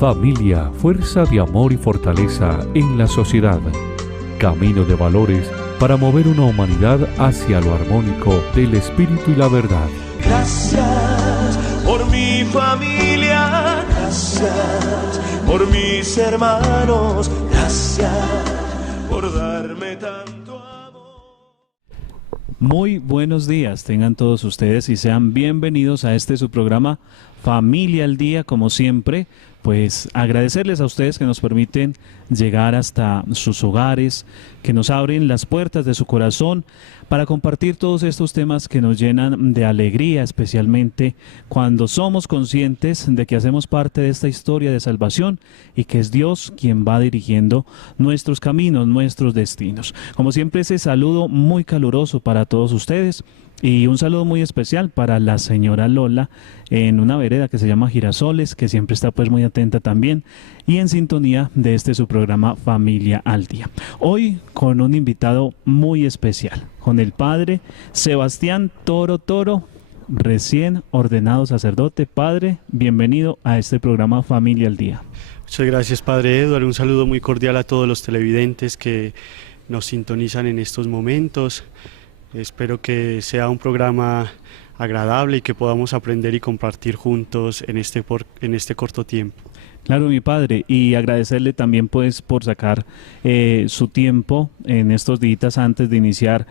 Familia, fuerza de amor y fortaleza en la sociedad. Camino de valores para mover una humanidad hacia lo armónico del espíritu y la verdad. Gracias por mi familia, gracias por mis hermanos, gracias por darme tanto amor. Muy buenos días tengan todos ustedes y sean bienvenidos a su programa Familia al Día, como siempre. Pues agradecerles a ustedes que nos permiten llegar hasta sus hogares, que nos abren las puertas de su corazón para compartir todos estos temas que nos llenan de alegría, especialmente cuando somos conscientes de que hacemos parte de esta historia de salvación y que es Dios quien va dirigiendo nuestros caminos, nuestros destinos. Como siempre, ese saludo muy caluroso para todos ustedes. Y un saludo muy especial para la señora Lola en una vereda que se llama Girasoles, que siempre está pues muy atenta también y en sintonía de su programa Familia al Día. Hoy con un invitado muy especial, con el padre Sebastián Toro, recién ordenado sacerdote. Padre, bienvenido a este programa Familia al Día. Muchas gracias, padre Eduardo. Un saludo muy cordial a todos los televidentes que nos sintonizan en estos momentos. Espero que sea un programa agradable y que podamos aprender y compartir juntos en este corto tiempo. Claro, mi padre, y agradecerle también pues por sacar su tiempo en estos días antes de iniciar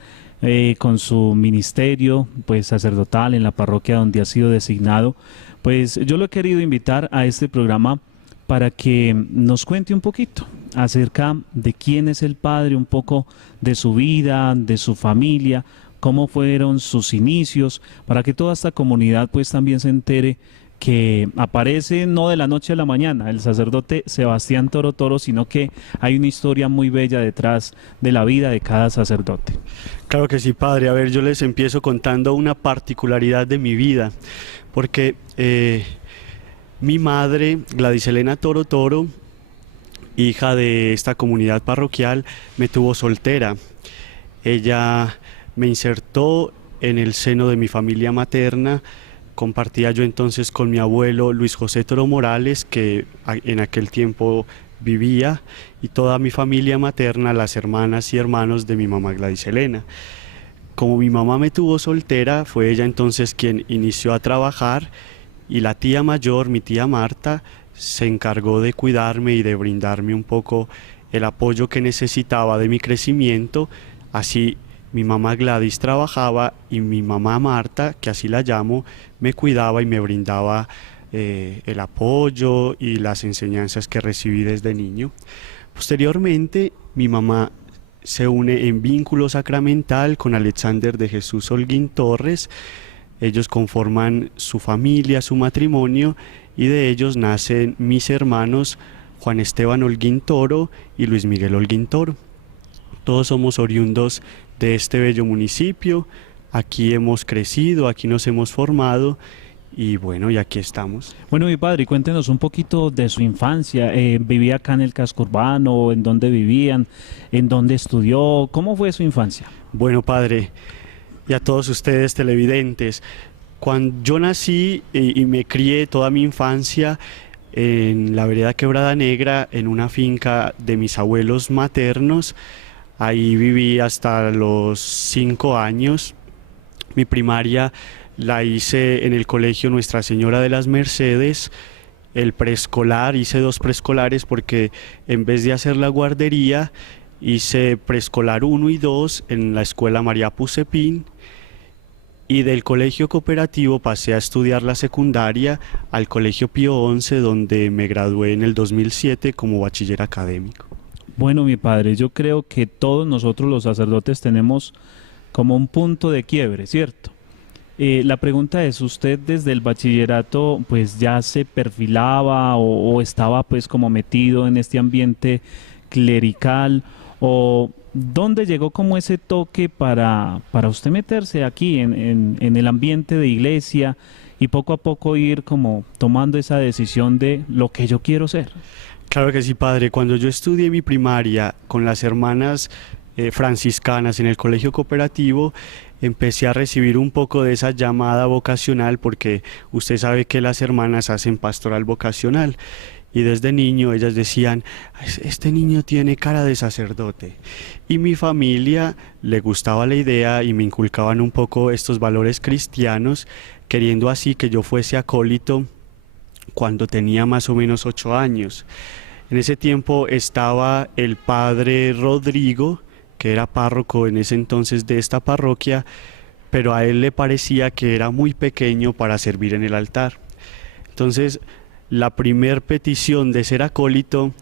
con su ministerio pues sacerdotal en la parroquia donde ha sido designado. Pues yo lo he querido invitar a este programa para que nos cuente un poquito acerca de quién es el padre, un poco de su vida, de su familia, cómo fueron sus inicios, para que toda esta comunidad pues también se entere que aparece no de la noche a la mañana el sacerdote Sebastián Toro, sino que hay una historia muy bella detrás de la vida de cada sacerdote. Claro que sí, padre. A ver, yo les empiezo contando una particularidad de mi vida, porque mi madre, Gladys Elena Toro, hija de esta comunidad parroquial, me tuvo soltera. Ella me insertó en el seno de mi familia materna. Compartía yo entonces con mi abuelo Luis José Toro Morales, que en aquel tiempo vivía, y toda mi familia materna, las hermanas y hermanos de mi mamá Gladys Elena. Como mi mamá me tuvo soltera, fue ella entonces quien inició a trabajar, y la tía mayor, mi tía Marta, se encargó de cuidarme y de brindarme un poco el apoyo que necesitaba de mi crecimiento. Así mi mamá Gladys trabajaba y mi mamá Marta, que así la llamo, me cuidaba y me brindaba el apoyo y las enseñanzas que recibí desde niño. Posteriormente, mi mamá se une en vínculo sacramental con Alexander de Jesús Holguín Torres. Ellos conforman su familia, su matrimonio, y de ellos nacen mis hermanos Juan Esteban Holguín Toro y Luis Miguel Holguín Toro. Todos somos oriundos de este bello municipio. Aquí hemos crecido, aquí nos hemos formado y bueno, y aquí estamos. Bueno, mi padre, cuéntenos un poquito de su infancia. ¿Vivía acá en el casco urbano? ¿En dónde vivían? ¿En dónde estudió? ¿Cómo fue su infancia? Bueno, padre, y a todos ustedes televidentes, cuando yo nací y me crié toda mi infancia en la vereda Quebrada Negra, en una finca de mis abuelos maternos. Ahí viví hasta los 5 años. Mi primaria la hice en el colegio Nuestra Señora de las Mercedes. El preescolar, hice 2 preescolares porque en vez de hacer la guardería, hice preescolar 1 y 2 en la escuela María Pusepín. Y del colegio cooperativo pasé a estudiar la secundaria al colegio Pío XI, donde me gradué en el 2007 como bachiller académico. Bueno, mi padre, yo creo que todos nosotros los sacerdotes tenemos como un punto de quiebre, ¿cierto? La pregunta es, ¿usted desde el bachillerato pues ya se perfilaba o estaba pues como metido en este ambiente clerical? ¿O dónde llegó como ese toque para usted meterse aquí en el ambiente de iglesia y poco a poco ir como tomando esa decisión de lo que yo quiero ser? Claro que sí, padre. Cuando yo estudié mi primaria con las hermanas franciscanas en el colegio cooperativo, empecé a recibir un poco de esa llamada vocacional, porque usted sabe que las hermanas hacen pastoral vocacional. y desde niño ellas decían, este niño tiene cara de sacerdote. Y mi familia le gustaba la idea y me inculcaban un poco estos valores cristianos, queriendo así que yo fuese acólito cuando tenía más o menos 8 años. En ese tiempo estaba el padre Rodrigo, que era párroco en ese entonces de esta parroquia, pero a él le parecía que era muy pequeño para servir en el altar. Entonces, la primer petición de ser acólito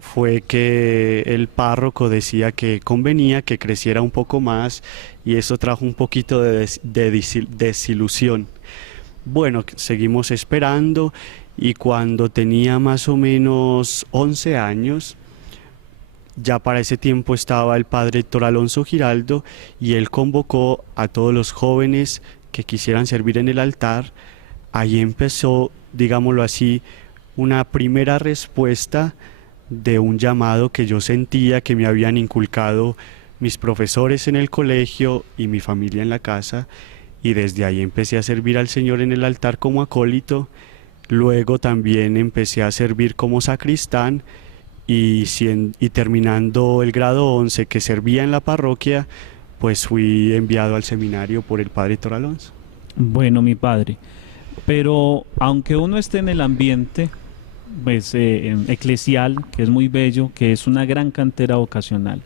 fue que el párroco decía que convenía que creciera un poco más, y eso trajo un poquito de desilusión. Bueno, seguimos esperando, y cuando tenía más o menos 11 años, ya para ese tiempo estaba el padre Héctor Alonso Giraldo, y él convocó a todos los jóvenes que quisieran servir en el altar. Ahí empezó, digámoslo así, una primera respuesta de un llamado que yo sentía que me habían inculcado mis profesores en el colegio y mi familia en la casa, y desde ahí empecé a servir al Señor en el altar como acólito. Luego también empecé a servir como sacristán, y terminando el grado 11 que servía en la parroquia, pues fui enviado al seminario por el padre Héctor Alonso. Bueno, mi padre, pero aunque uno esté en el ambiente pues, eclesial, que es muy bello, que es una gran cantera vocacional,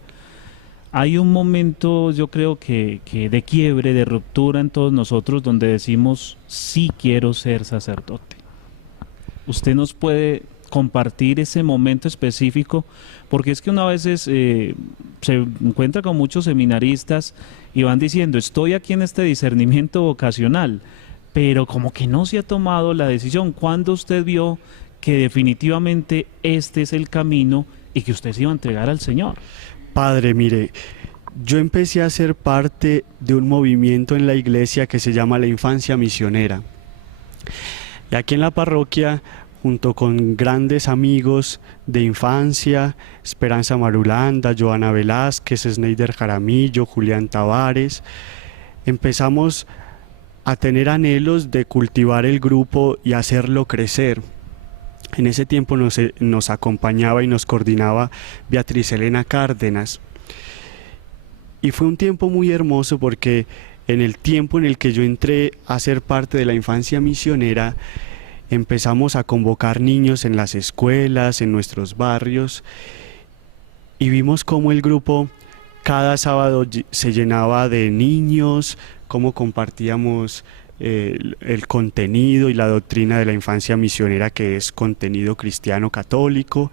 hay un momento, yo creo que de quiebre, de ruptura en todos nosotros, donde decimos, sí quiero ser sacerdote. ¿Usted nos puede compartir ese momento específico? Porque es que uno a veces se encuentra con muchos seminaristas y van diciendo, estoy aquí en este discernimiento vocacional, pero como que no se ha tomado la decisión. ¿Cuándo usted vio que definitivamente este es el camino y que usted se iba a entregar al Señor? Padre, mire, yo empecé a ser parte de un movimiento en la iglesia que se llama la Infancia Misionera. Y aquí en la parroquia, junto con grandes amigos de infancia, Esperanza Marulanda, Joana Velázquez, Sneider Jaramillo, Julián Tavares, empezamos a tener anhelos de cultivar el grupo y hacerlo crecer. En ese tiempo nos acompañaba y nos coordinaba Beatriz Elena Cárdenas. Y fue un tiempo muy hermoso porque en el tiempo en el que yo entré a ser parte de la Infancia Misionera, empezamos a convocar niños en las escuelas, en nuestros barrios, y vimos cómo el grupo cada sábado se llenaba de niños, cómo compartíamos el contenido y la doctrina de la Infancia Misionera, que es contenido cristiano católico.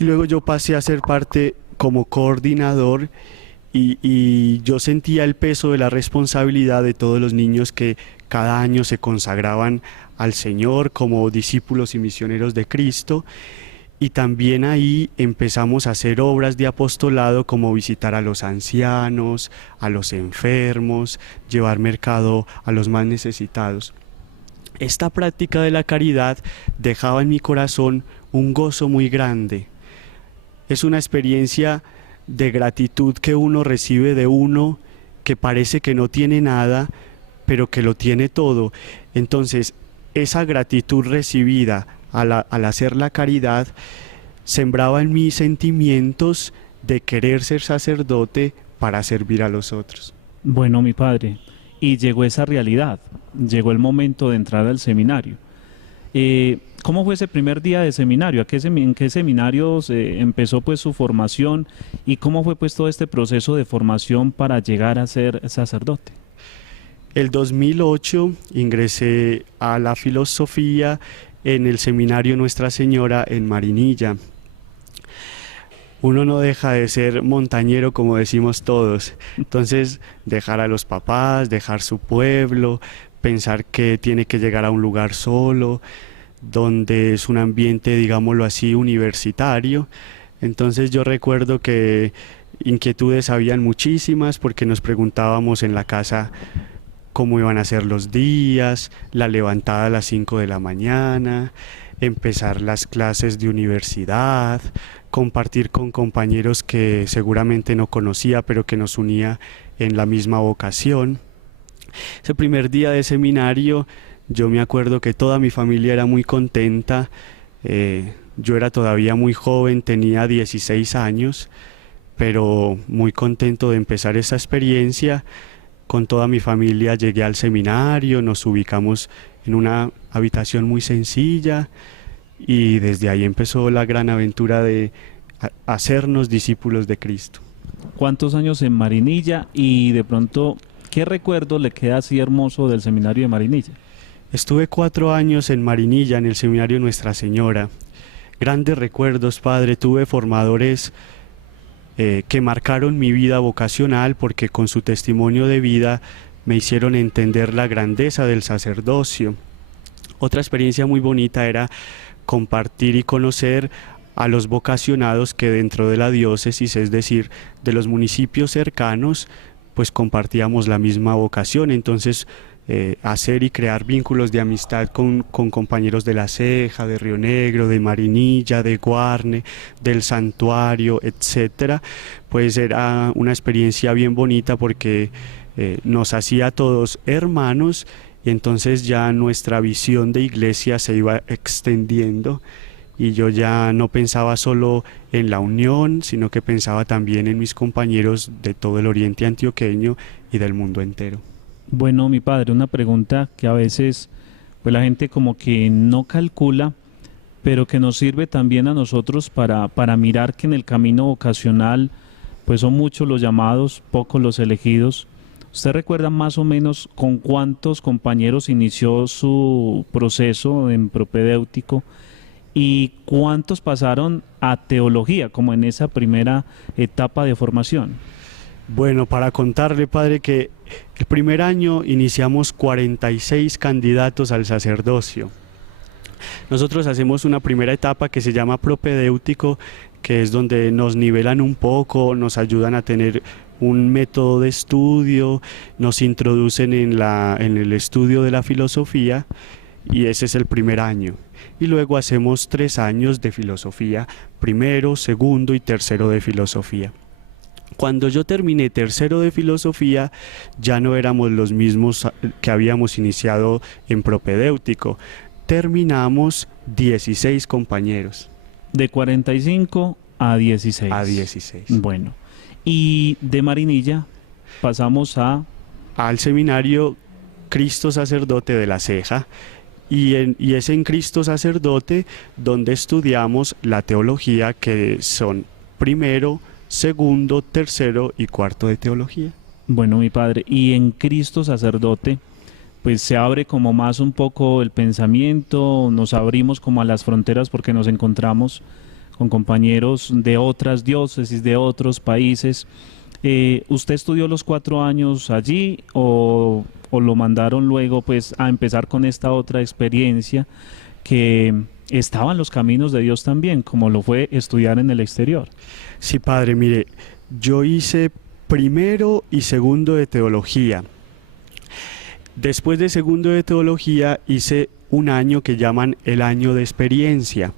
Y luego yo pasé a ser parte como coordinador, y yo sentía el peso de la responsabilidad de todos los niños que cada año se consagraban al Señor como discípulos y misioneros de Cristo. Y también ahí empezamos a hacer obras de apostolado, como visitar a los ancianos, a los enfermos, llevar mercado a los más necesitados. Esta práctica de la caridad dejaba en mi corazón un gozo muy grande. Es una experiencia de gratitud que uno recibe de uno que parece que no tiene nada, pero que lo tiene todo. Entonces, esa gratitud recibida al hacer la caridad sembraba en mí sentimientos de querer ser sacerdote para servir a los otros. Bueno, mi padre, y llegó esa realidad, llegó el momento de entrar al seminario. ¿Cómo fue ese primer día de seminario? ¿En qué seminarios empezó pues su formación, y cómo fue pues todo este proceso de formación para llegar a ser sacerdote? El 2008 ingresé a la filosofía en el seminario Nuestra Señora en Marinilla. Uno no deja de ser montañero, como decimos todos. Entonces, dejar a los papás, dejar su pueblo, pensar que tiene que llegar a un lugar solo, donde es un ambiente, digámoslo así, universitario. Entonces yo recuerdo que inquietudes habían muchísimas, porque nos preguntábamos en la casa cómo iban a ser los días, la levantada a las 5 de la mañana, empezar las clases de universidad, compartir con compañeros que seguramente no conocía, pero que nos unía en la misma vocación. Ese primer día de seminario, yo me acuerdo que toda mi familia era muy contenta, Yo era todavía muy joven, tenía 16 años, pero muy contento de empezar esa experiencia. Con toda mi familia llegué al seminario, nos ubicamos en una habitación muy sencilla y desde ahí empezó la gran aventura de hacernos discípulos de Cristo. ¿Cuántos años en Marinilla y de pronto qué recuerdo le queda así hermoso del seminario de Marinilla? Estuve 4 años en Marinilla, en el seminario Nuestra Señora. Grandes recuerdos, Padre. Tuve formadores que marcaron mi vida vocacional porque con su testimonio de vida me hicieron entender la grandeza del sacerdocio. Otra experiencia muy bonita era compartir y conocer a los vocacionados que dentro de la diócesis, es decir, de los municipios cercanos, pues compartíamos la misma vocación. Entonces, hacer y crear vínculos de amistad con compañeros de La Ceja, de Río Negro, de Marinilla, de Guarne, del Santuario, etcétera, pues era una experiencia bien bonita porque nos hacía a todos hermanos y entonces ya nuestra visión de iglesia se iba extendiendo y yo ya no pensaba solo en la unión, sino que pensaba también en mis compañeros de todo el oriente antioqueño y del mundo entero. Bueno, mi padre, una pregunta que a veces pues la gente como que no calcula, pero que nos sirve también a nosotros para mirar que en el camino vocacional pues son muchos los llamados, pocos los elegidos. ¿Usted recuerda más o menos con cuántos compañeros inició su proceso en propedéutico y cuántos pasaron a teología, como en esa primera etapa de formación? Bueno, para contarle, Padre, que el primer año iniciamos 46 candidatos al sacerdocio. Nosotros hacemos una primera etapa que se llama propedéutico, que es donde nos nivelan un poco, nos ayudan a tener un método de estudio, nos introducen en el estudio de la filosofía y ese es el primer año. Y luego hacemos 3 años de filosofía, primero, segundo y tercero de filosofía. Cuando yo terminé tercero de filosofía, ya no éramos los mismos que habíamos iniciado en propedéutico. Terminamos 16 compañeros. De 45 a 16. A 16. Bueno, y de Marinilla pasamos al seminario Cristo Sacerdote de La Ceja. Y es en Cristo Sacerdote donde estudiamos la teología, que son primero, segundo, tercero y cuarto de teología. Bueno, mi padre, y en Cristo Sacerdote, pues se abre como más un poco el pensamiento, nos abrimos como a las fronteras porque nos encontramos con compañeros de otras diócesis, de otros países. ¿Usted estudió los 4 años allí o lo mandaron luego pues a empezar con esta otra experiencia que estaba en los caminos de Dios también, como lo fue estudiar en el exterior? Sí, Padre, mire, yo hice primero y segundo de teología. Después de segundo de teología hice un año que llaman el año de experiencia.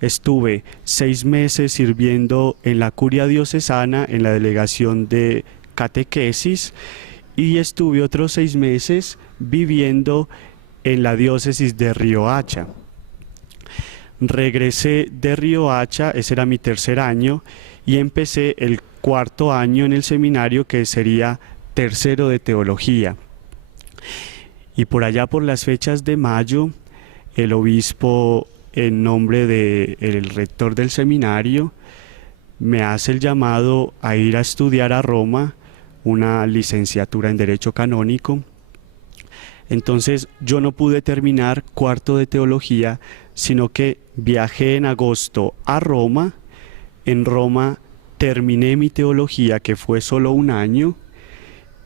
Estuve 6 meses sirviendo en la curia diocesana, en la delegación de catequesis, y estuve otros 6 meses viviendo en la diócesis de Riohacha. Regresé de Riohacha, ese era mi tercer año, y empecé el 4.º año en el seminario, que sería tercero de teología. Y por allá por las fechas de mayo, el obispo, en nombre del rector del seminario, me hace el llamado a ir a estudiar a Roma una licenciatura en Derecho Canónico. Entonces yo no pude terminar 4.º de teología, sino que viajé en agosto a Roma. En Roma terminé mi teología, que fue solo 1 año,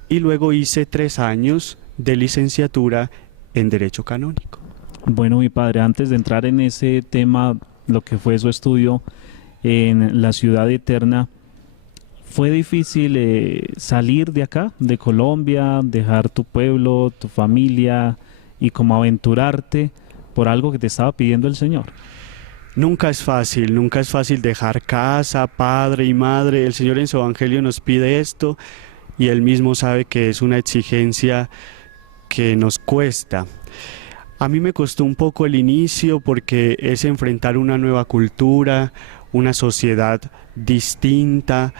y luego hice 3 años de licenciatura en Derecho Canónico. Bueno, mi padre, antes de entrar en ese tema, lo que fue su estudio en la Ciudad Eterna, ¿fue difícil salir de acá, de Colombia, dejar tu pueblo, tu familia y como aventurarte por algo que te estaba pidiendo el Señor? Nunca es fácil dejar casa, padre y madre. El Señor en su Evangelio nos pide esto y Él mismo sabe que es una exigencia que nos cuesta. A mí me costó un poco el inicio porque es enfrentar una nueva cultura, una sociedad distinta,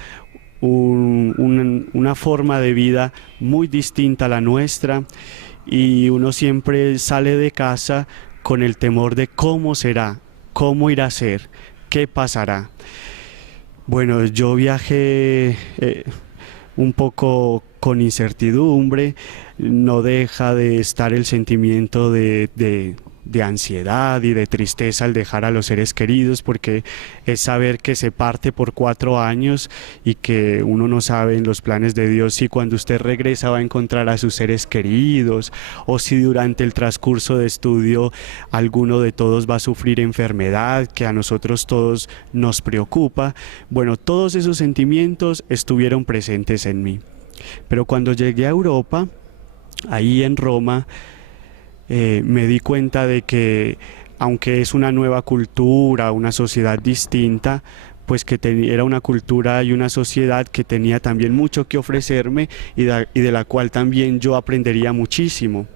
una forma de vida muy distinta a la nuestra, y uno siempre sale de casa con el temor de cómo será, cómo irá a ser, qué pasará. Bueno, yo viajé un poco con incertidumbre, no deja de estar el sentimiento de ansiedad y de tristeza al dejar a los seres queridos, porque es saber que se parte por 4 años y que uno no sabe en los planes de Dios si cuando usted regresa va a encontrar a sus seres queridos, o si durante el transcurso de estudio alguno de todos va a sufrir enfermedad, que a nosotros todos nos preocupa. Bueno, todos esos sentimientos estuvieron presentes en mí. Pero cuando llegué a Europa, ahí en Roma, me di cuenta de que aunque es una nueva cultura, una sociedad distinta, pues que era una cultura y una sociedad que tenía también mucho que ofrecerme y de la cual también yo aprendería muchísimo.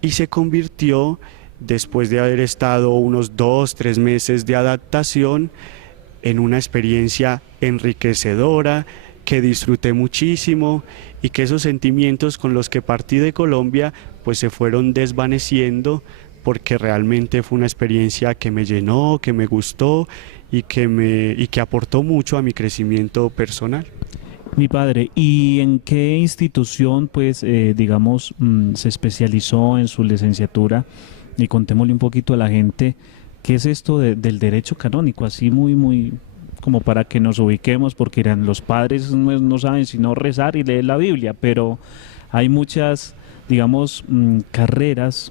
Y se convirtió, después de haber estado unos 2-3 meses de adaptación, en una experiencia enriquecedora, que disfruté muchísimo, y que esos sentimientos con los que partí de Colombia pues se fueron desvaneciendo, porque realmente fue una experiencia que me llenó, que me gustó y que aportó mucho a mi crecimiento personal. Mi padre, ¿y en qué institución, pues, digamos, se especializó en su licenciatura? Y contémosle un poquito a la gente, ¿qué es esto del derecho canónico? Así muy como para que nos ubiquemos, porque dirán, los padres no saben sino rezar y leer la Biblia, pero hay muchas, digamos, carreras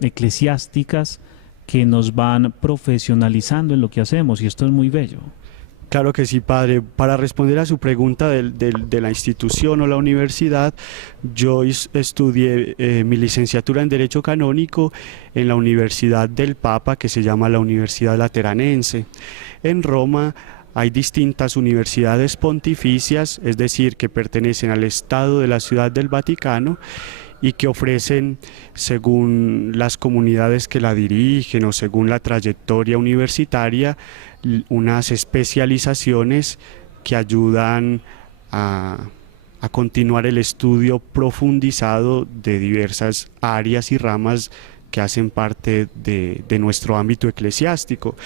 eclesiásticas que nos van profesionalizando en lo que hacemos, y esto es muy bello. Claro que sí, padre. Para responder a su pregunta de la institución o la universidad, yo estudié mi licenciatura en Derecho Canónico en la Universidad del Papa, que se llama la Universidad Lateranense. En Roma hay distintas universidades pontificias, es decir, que pertenecen al Estado de la Ciudad del Vaticano, y que ofrecen, según las comunidades que la dirigen o según la trayectoria universitaria, unas especializaciones que ayudan a continuar el estudio profundizado de diversas áreas y ramas que hacen parte de nuestro ámbito eclesiástico.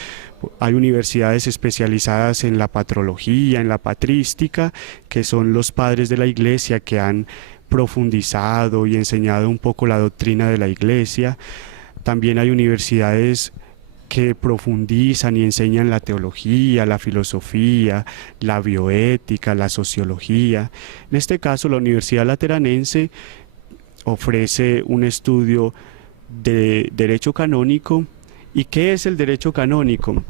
Hay universidades especializadas en la patrología, en la patrística, que son los padres de la Iglesia que han profundizado y enseñado un poco la doctrina de la Iglesia. También hay universidades que profundizan y enseñan la teología, la filosofía, la bioética, la sociología. En este caso, la Universidad Lateranense ofrece un estudio de derecho canónico. ¿Y qué es el derecho canónico?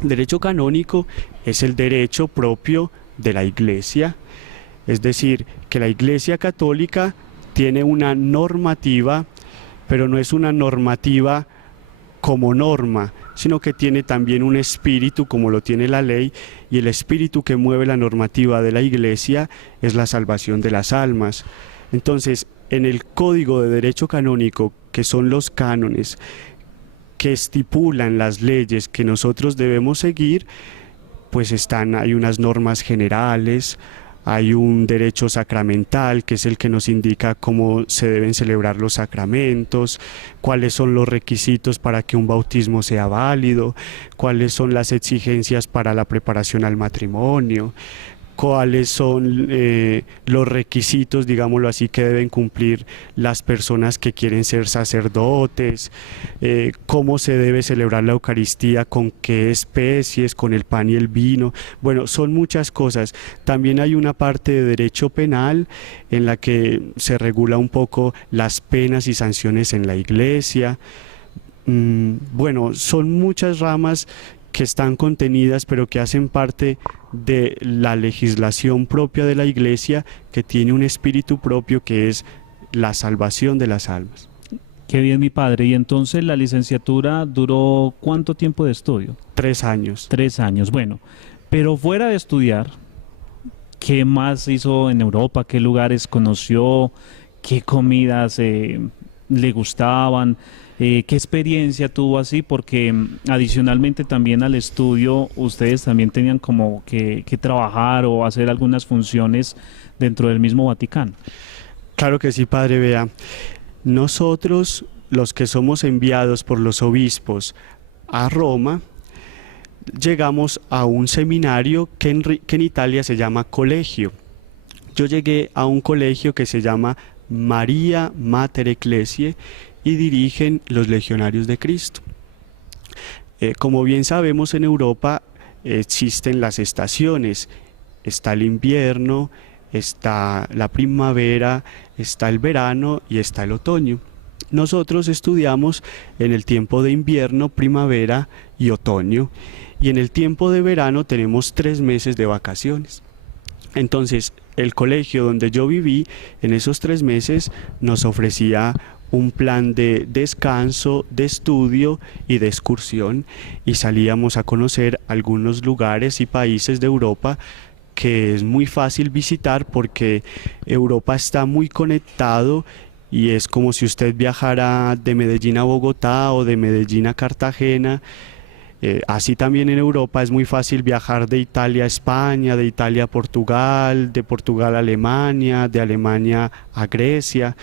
El derecho canónico es el derecho propio de la Iglesia, es decir, que la Iglesia Católica tiene una normativa, pero no es una normativa como norma, sino que tiene también un espíritu como lo tiene la ley, y el espíritu que mueve la normativa de la Iglesia es la salvación de las almas. Entonces, en el Código de Derecho Canónico, que son los cánones que estipulan las leyes que nosotros debemos seguir, pues hay unas normas generales. Hay un derecho sacramental, que es el que nos indica cómo se deben celebrar los sacramentos, cuáles son los requisitos para que un bautismo sea válido, cuáles son las exigencias para la preparación al matrimonio, cuáles son los requisitos, digámoslo así, que deben cumplir las personas que quieren ser sacerdotes, cómo se debe celebrar la Eucaristía, con qué especies, con el pan y el vino. Bueno, son muchas cosas. También hay una parte de derecho penal en la que se regula un poco las penas y sanciones en la Iglesia. Bueno, son muchas ramas que están contenidas, pero que hacen parte de la legislación propia de la Iglesia, que tiene un espíritu propio, que es la salvación de las almas. Qué bien, mi padre. Y entonces la licenciatura duró ¿cuánto tiempo de estudio? 3 años. 3 años, bueno. Pero fuera de estudiar, ¿qué más hizo en Europa? ¿Qué lugares conoció? ¿Qué comidas le gustaban. ¿Qué experiencia tuvo así? Porque adicionalmente también al estudio, ustedes también tenían como que trabajar o hacer algunas funciones dentro del mismo Vaticano. Claro que sí, padre. Vea, nosotros, los que somos enviados por los obispos a Roma, llegamos a un seminario que en Italia se llama colegio. Yo llegué a un colegio que se llama María Mater Ecclesiae y dirigen los Legionarios de Cristo. Como bien sabemos, en Europa existen las estaciones. Está el invierno, está la primavera, está el verano y está el otoño. Nosotros estudiamos en el tiempo de invierno, primavera y otoño, y en el tiempo de verano tenemos 3 meses de vacaciones. Entonces, el colegio donde yo viví, en esos 3 meses, nos ofrecía un plan de descanso, de estudio y de excursión, y salíamos a conocer algunos lugares y países de Europa que es muy fácil visitar porque Europa está muy conectado y es como si usted viajara de Medellín a Bogotá o de Medellín a Cartagena. Así también en Europa es muy fácil viajar de Italia a España, de Italia a Portugal, de Portugal a Alemania, de Alemania a Grecia,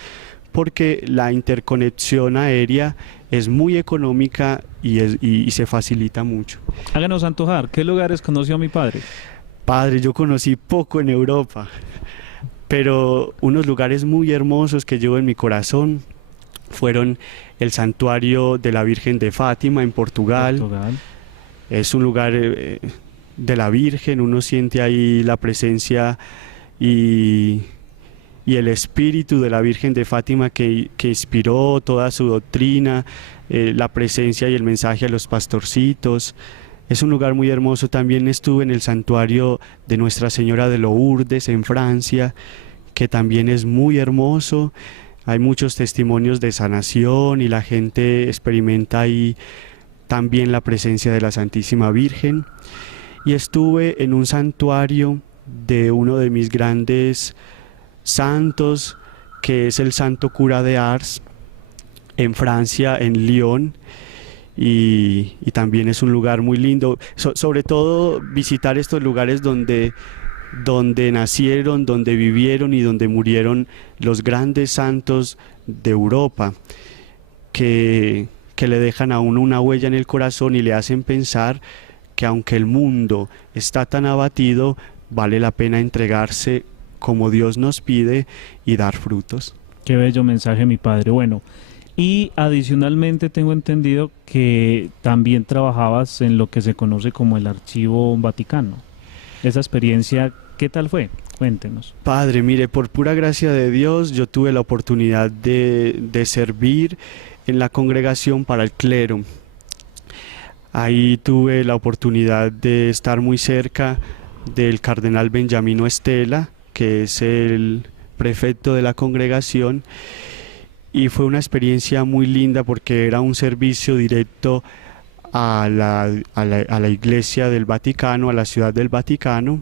porque la interconexión aérea es muy económica y se facilita mucho. Háganos antojar, ¿qué lugares conoció mi padre? Padre, yo conocí poco en Europa, pero unos lugares muy hermosos que llevo en mi corazón fueron el santuario de la Virgen de Fátima en Portugal. Es un lugar de la Virgen, uno siente ahí la presencia y el espíritu de la Virgen de Fátima que inspiró toda su doctrina, la presencia y el mensaje a los pastorcitos. Es un lugar muy hermoso. También estuve en el santuario de Nuestra Señora de Lourdes en Francia, que también es muy hermoso. Hay muchos testimonios de sanación y la gente experimenta ahí también la presencia de la Santísima Virgen. Y estuve en un santuario de uno de mis grandes santos, que es el Santo Cura de Ars, en Francia, en Lyon, y también es un lugar muy lindo. Sobre todo visitar estos lugares donde nacieron, donde vivieron y donde murieron los grandes santos de Europa, que le dejan a uno una huella en el corazón y le hacen pensar que aunque el mundo está tan abatido, vale la pena entregarse como Dios nos pide y dar frutos. Qué bello mensaje, mi padre. Bueno, y adicionalmente tengo entendido que también trabajabas en lo que se conoce como el Archivo Vaticano. Esa experiencia, ¿qué tal fue? Cuéntenos. Padre, mire, por pura gracia de Dios, yo tuve la oportunidad de servir en la Congregación para el Clero. Ahí tuve la oportunidad de estar muy cerca del cardenal Benjamino Estela, que es el prefecto de la congregación, y fue una experiencia muy linda porque era un servicio directo a la Iglesia del Vaticano, a la Ciudad del Vaticano.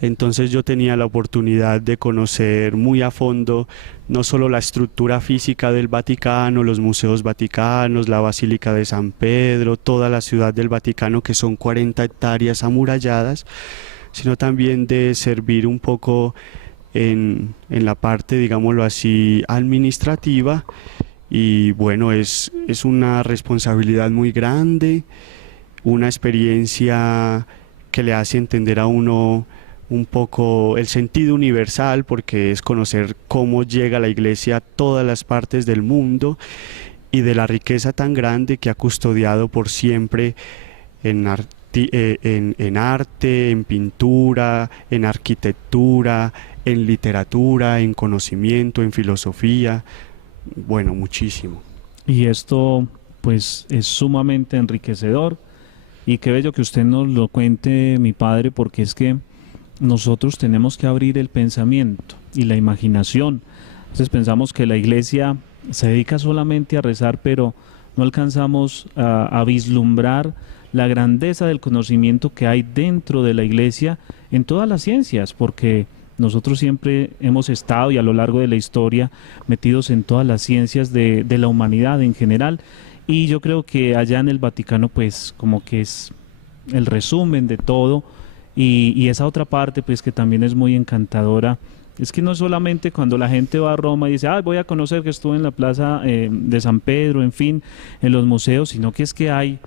Entonces yo tenía la oportunidad de conocer muy a fondo no solo la estructura física del Vaticano, los museos vaticanos, la Basílica de San Pedro, toda la Ciudad del Vaticano, que son 40 hectáreas amuralladas, sino también de servir un poco en la parte, digámoslo así, administrativa. Y bueno, es una responsabilidad muy grande, una experiencia que le hace entender a uno un poco el sentido universal, porque es conocer cómo llega la Iglesia a todas las partes del mundo y de la riqueza tan grande que ha custodiado por siempre en arte, en pintura, en arquitectura, en literatura, en conocimiento, en filosofía. Bueno, muchísimo. Y esto pues es sumamente enriquecedor, y qué bello que usted nos lo cuente, mi padre, porque es que nosotros tenemos que abrir el pensamiento y la imaginación. Entonces pensamos que la Iglesia se dedica solamente a rezar, pero no alcanzamos a vislumbrar la grandeza del conocimiento que hay dentro de la Iglesia en todas las ciencias, porque nosotros siempre hemos estado y a lo largo de la historia metidos en todas las ciencias de la humanidad en general, y yo creo que allá en el Vaticano pues como que es el resumen de todo, y esa otra parte pues que también es muy encantadora. Es que no solamente cuando la gente va a Roma y dice, voy a conocer que estuve en la plaza de San Pedro, en fin, en los museos, sino que es que hay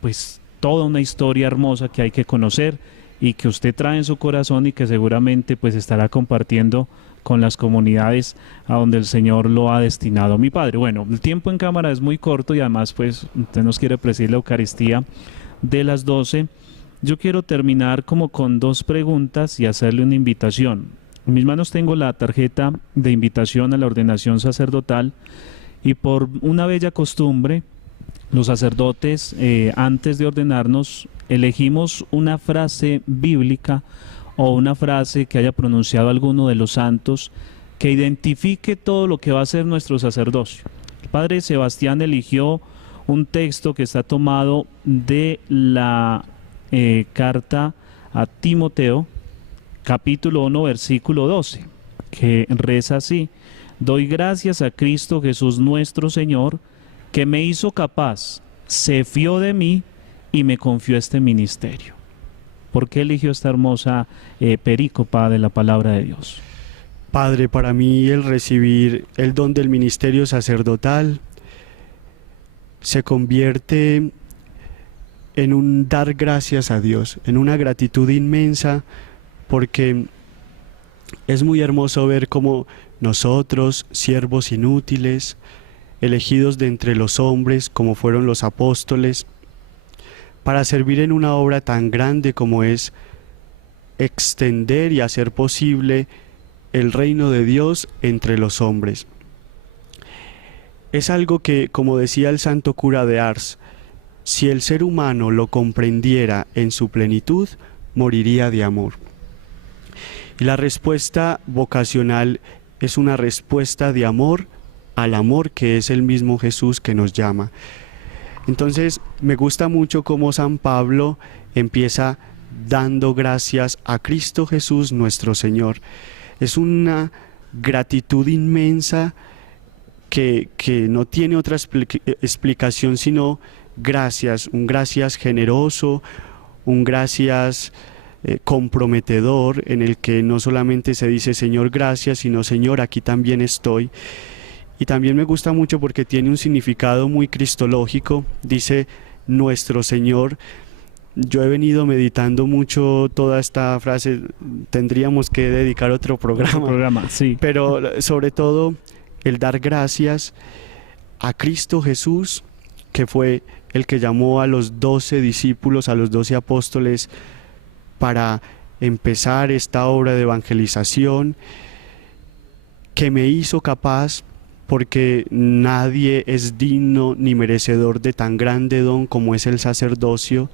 pues toda una historia hermosa que hay que conocer y que usted trae en su corazón y que seguramente pues estará compartiendo con las comunidades a donde el Señor lo ha destinado. Mi padre, bueno, el tiempo en cámara es muy corto y además pues usted nos quiere presidir la Eucaristía de las 12. Yo quiero terminar como con 2 preguntas y hacerle una invitación. En mis manos tengo la tarjeta de invitación a la ordenación sacerdotal y por una bella costumbre, los sacerdotes antes de ordenarnos elegimos una frase bíblica o una frase que haya pronunciado alguno de los santos que identifique todo lo que va a ser nuestro sacerdocio. El padre Sebastián eligió un texto que está tomado de la carta a Timoteo, capítulo 1, versículo 12, que reza así: doy gracias a Cristo Jesús nuestro Señor, que me hizo capaz, se fió de mí y me confió este ministerio. ¿Por qué eligió esta hermosa perícopa de la palabra de Dios? Padre, para mí el recibir el don del ministerio sacerdotal se convierte en un dar gracias a Dios, en una gratitud inmensa, porque es muy hermoso ver cómo nosotros, siervos inútiles, elegidos de entre los hombres, como fueron los apóstoles, para servir en una obra tan grande como es extender y hacer posible el reino de Dios entre los hombres. Es algo que, como decía el santo cura de Ars, si el ser humano lo comprendiera en su plenitud, moriría de amor. Y la respuesta vocacional es una respuesta de amor al amor que es el mismo Jesús que nos llama. Entonces, me gusta mucho cómo San Pablo empieza dando gracias a Cristo Jesús nuestro Señor. Es una gratitud inmensa que no tiene otra explicación sino gracias, un gracias generoso, un gracias comprometedor, en el que no solamente se dice Señor gracias, sino Señor aquí también estoy. Y también me gusta mucho porque tiene un significado muy cristológico, dice nuestro Señor. Yo he venido meditando mucho toda esta frase, tendríamos que dedicar otro programa, sí. Pero sobre todo el dar gracias a Cristo Jesús, que fue el que llamó a los 12 discípulos, a los 12 apóstoles, para empezar esta obra de evangelización, que me hizo capaz, porque nadie es digno ni merecedor de tan grande don como es el sacerdocio,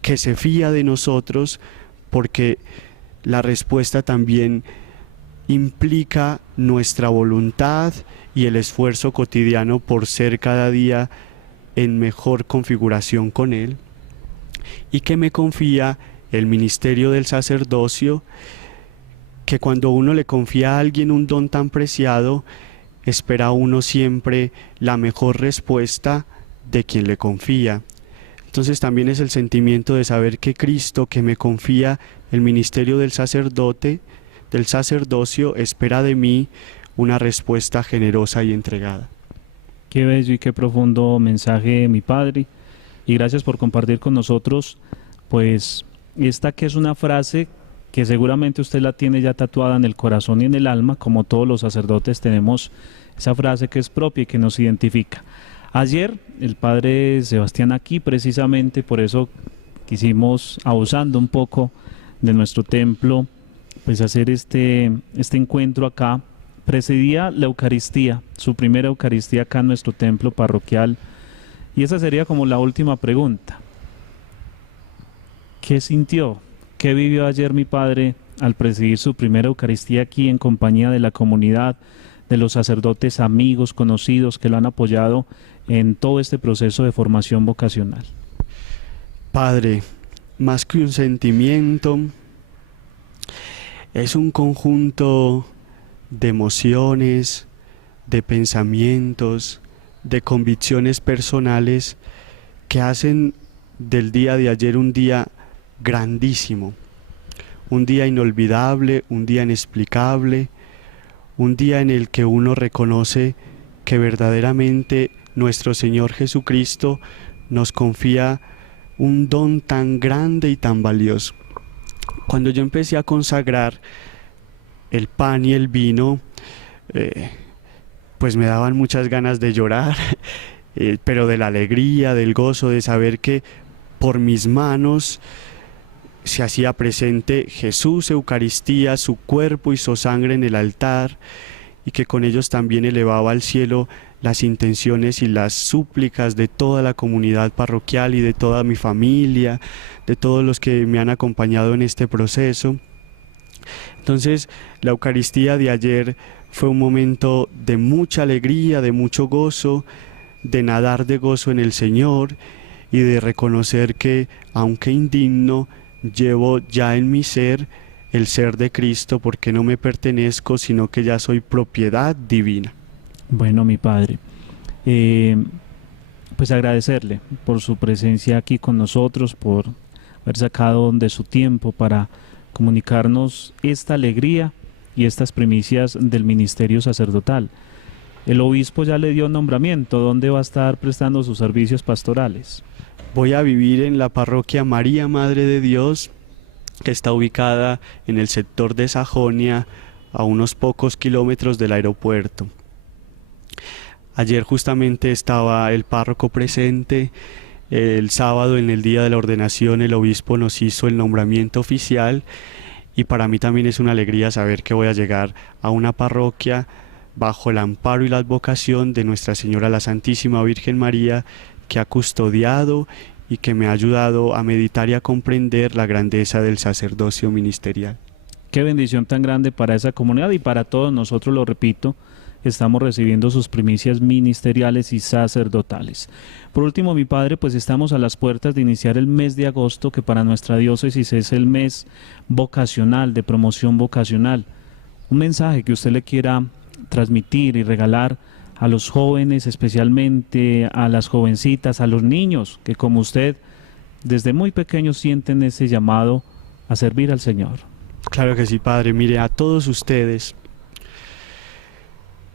que se fía de nosotros, porque la respuesta también implica nuestra voluntad y el esfuerzo cotidiano por ser cada día en mejor configuración con Él, y que me confía el ministerio del sacerdocio, que cuando uno le confía a alguien un don tan preciado, espera uno siempre la mejor respuesta de quien le confía. Entonces también es el sentimiento de saber que Cristo, que me confía el ministerio del sacerdote, del sacerdocio, espera de mí una respuesta generosa y entregada. Qué bello y qué profundo mensaje, mi padre, y gracias por compartir con nosotros pues esta que es una frase que seguramente usted la tiene ya tatuada en el corazón y en el alma, como todos los sacerdotes tenemos esa frase que es propia y que nos identifica. Ayer el padre Sebastián aquí, precisamente por eso quisimos, abusando un poco de nuestro templo, pues hacer este encuentro acá. Presidía la Eucaristía, su primera Eucaristía acá en nuestro templo parroquial, y esa sería como la última pregunta. ¿Qué sintió? ¿Qué vivió ayer mi padre al presidir su primera Eucaristía aquí en compañía de la comunidad, de los sacerdotes amigos, conocidos que lo han apoyado en todo este proceso de formación vocacional? Padre, más que un sentimiento, es un conjunto de emociones, de pensamientos, de convicciones personales que hacen del día de ayer un día grandísimo, un día inolvidable, un día inexplicable, un día en el que uno reconoce que verdaderamente nuestro Señor Jesucristo nos confía un don tan grande y tan valioso. Cuando yo empecé a consagrar el pan y el vino, pues me daban muchas ganas de llorar, pero de la alegría, del gozo, de saber que por mis manos se hacía presente Jesús, Eucaristía, su cuerpo y su sangre en el altar, y que con ellos también elevaba al cielo las intenciones y las súplicas de toda la comunidad parroquial y de toda mi familia, de todos los que me han acompañado en este proceso. Entonces, la Eucaristía de ayer fue un momento de mucha alegría, de mucho gozo, de nadar de gozo en el Señor y de reconocer que, aunque indigno, llevo ya en mi ser el ser de Cristo, porque no me pertenezco, sino que ya soy propiedad divina. Bueno, mi padre, pues agradecerle por su presencia aquí con nosotros, por haber sacado de su tiempo para comunicarnos esta alegría y estas primicias del ministerio sacerdotal. El obispo ya le dio nombramiento. ¿Dónde va a estar prestando sus servicios pastorales? Voy a vivir en la parroquia María Madre de Dios, que está ubicada en el sector de Sajonia, a unos pocos kilómetros del aeropuerto. Ayer justamente estaba el párroco presente. El sábado, en el día de la ordenación, el obispo nos hizo el nombramiento oficial, y para mí también es una alegría saber que voy a llegar a una parroquia bajo el amparo y la advocación de Nuestra Señora la Santísima Virgen María, que ha custodiado y que me ha ayudado a meditar y a comprender la grandeza del sacerdocio ministerial. Qué bendición tan grande para esa comunidad y para todos nosotros, lo repito, estamos recibiendo sus primicias ministeriales y sacerdotales. Por último, mi padre, pues estamos a las puertas de iniciar el mes de agosto, que para nuestra diócesis es el mes vocacional, de promoción vocacional. Un mensaje que usted le quiera transmitir y regalar a los jóvenes, especialmente a las jovencitas, a los niños, que como usted, desde muy pequeños sienten ese llamado a servir al Señor. Claro que sí, padre. Mire, a todos ustedes,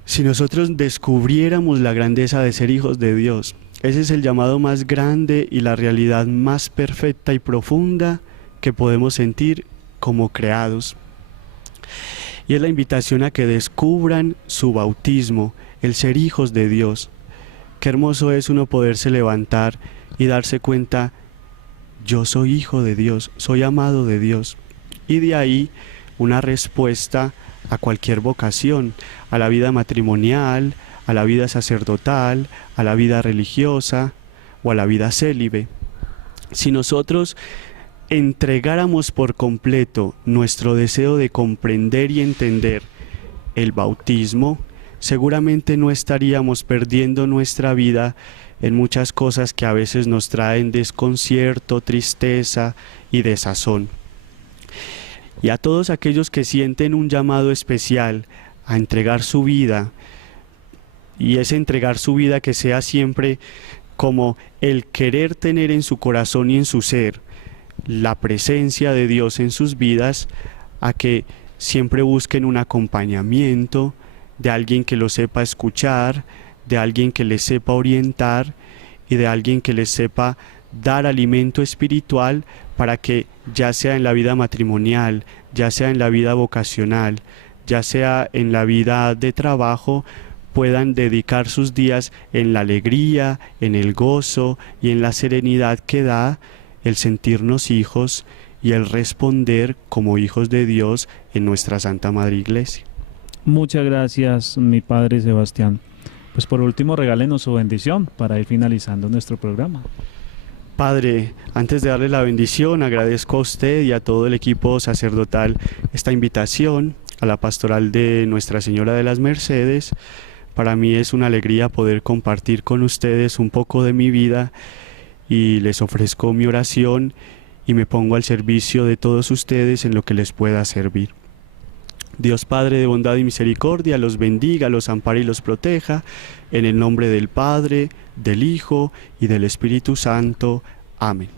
si nosotros descubriéramos la grandeza de ser hijos de Dios, ese es el llamado más grande y la realidad más perfecta y profunda que podemos sentir como creados. Y es la invitación a que descubran su bautismo, el ser hijos de Dios. Qué hermoso es uno poderse levantar y darse cuenta: yo soy hijo de Dios, soy amado de Dios. Y de ahí una respuesta a cualquier vocación, a la vida matrimonial, a la vida sacerdotal, a la vida religiosa o a la vida célibe. Si nosotros entregáramos por completo nuestro deseo de comprender y entender el bautismo, seguramente no estaríamos perdiendo nuestra vida en muchas cosas que a veces nos traen desconcierto, tristeza y desazón. Y a todos aquellos que sienten un llamado especial a entregar su vida, y ese entregar su vida que sea siempre como el querer tener en su corazón y en su ser la presencia de Dios en sus vidas, a que siempre busquen un acompañamiento de alguien que los sepa escuchar, de alguien que les sepa orientar y de alguien que les sepa dar alimento espiritual, para que ya sea en la vida matrimonial, ya sea en la vida vocacional, ya sea en la vida de trabajo, puedan dedicar sus días en la alegría, en el gozo y en la serenidad que da el sentirnos hijos y el responder como hijos de Dios en nuestra Santa Madre Iglesia. Muchas gracias, mi padre Sebastián. Pues por último, regálenos su bendición para ir finalizando nuestro programa. Padre, antes de darle la bendición, agradezco a usted y a todo el equipo sacerdotal esta invitación a la pastoral de Nuestra Señora de las Mercedes. Para mí es una alegría poder compartir con ustedes un poco de mi vida, y les ofrezco mi oración y me pongo al servicio de todos ustedes en lo que les pueda servir. Dios Padre de bondad y misericordia los bendiga, los ampare y los proteja, en el nombre del Padre, del Hijo y del Espíritu Santo. Amén.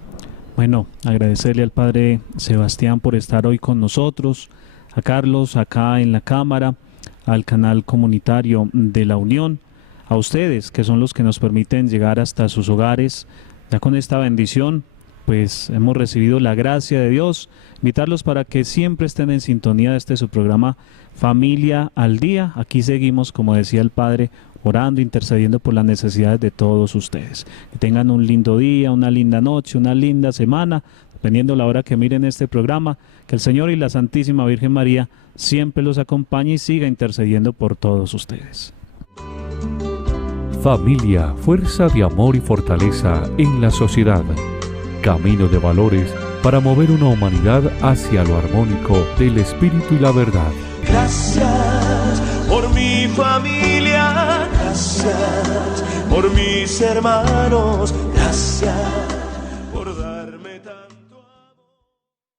Bueno, agradecerle al Padre Sebastián por estar hoy con nosotros, a Carlos acá en la cámara, al canal comunitario de la Unión, a ustedes que son los que nos permiten llegar hasta sus hogares. Ya con esta bendición, pues hemos recibido la gracia de Dios. Invitarlos para que siempre estén en sintonía de su programa Familia al Día. Aquí seguimos, como decía el Padre, orando, intercediendo por las necesidades de todos ustedes. Que tengan un lindo día, una linda noche, una linda semana, dependiendo la hora que miren este programa. Que el Señor y la Santísima Virgen María siempre los acompañe y siga intercediendo por todos ustedes. Familia, fuerza de amor y fortaleza en la sociedad. Camino de valores para mover una humanidad hacia lo armónico del espíritu y la verdad. Gracias por mi familia, gracias por mis hermanos, gracias por darme tanto.